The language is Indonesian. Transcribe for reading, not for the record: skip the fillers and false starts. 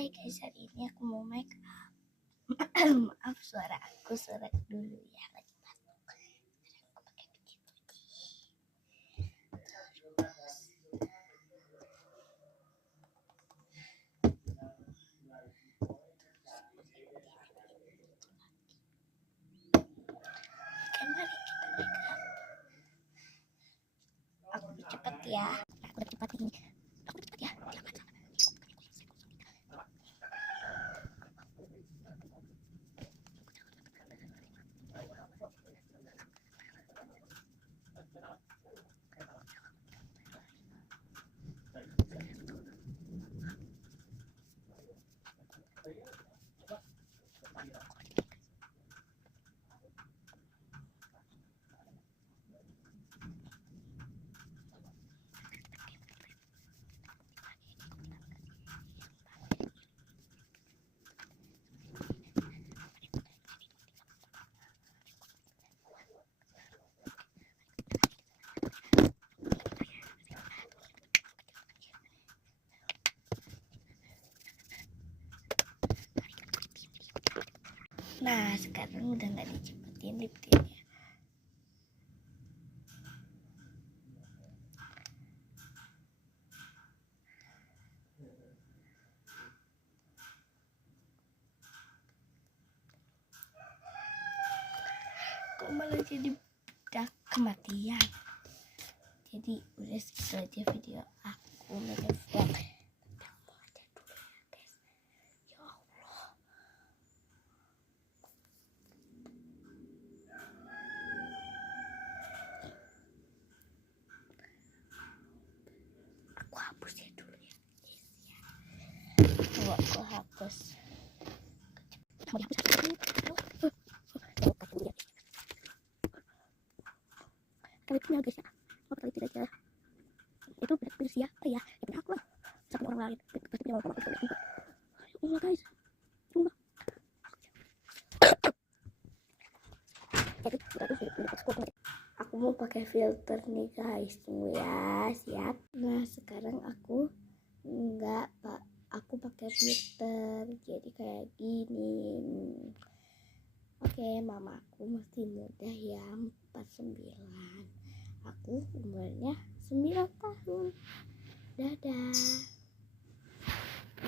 Hai guys, hari ini aku mau make up. Maaf suara aku serak dulu ya, lagi batuk. Aku pakai begitu. Oke, mari kita make up. Aku cepat ya. Aku udah cepat ini. Aku udah cepat ya. Nah, sekarang udah nggak dicepetin lip tintnya. Kok malah jadi budak kematian. Jadi udah segitu aja video aku make up vlog. Aku hapus ya dulu ya guys ya. Coba aku hapus. Mau dihapus klipnya guys ya. Mau pakai lip aja. Itu beres ya. Oh ya, itu aku lah. Sama orang lain. Pasti punya orang lain. Oh guys. Cuma. Aku mau pakai filter nih guys, tunggu ya, siap. Nah sekarang aku pakai filter jadi kayak gini. Oke, mamaku masih muda ya, 49. Aku umurnya 9 tahun. Dadah.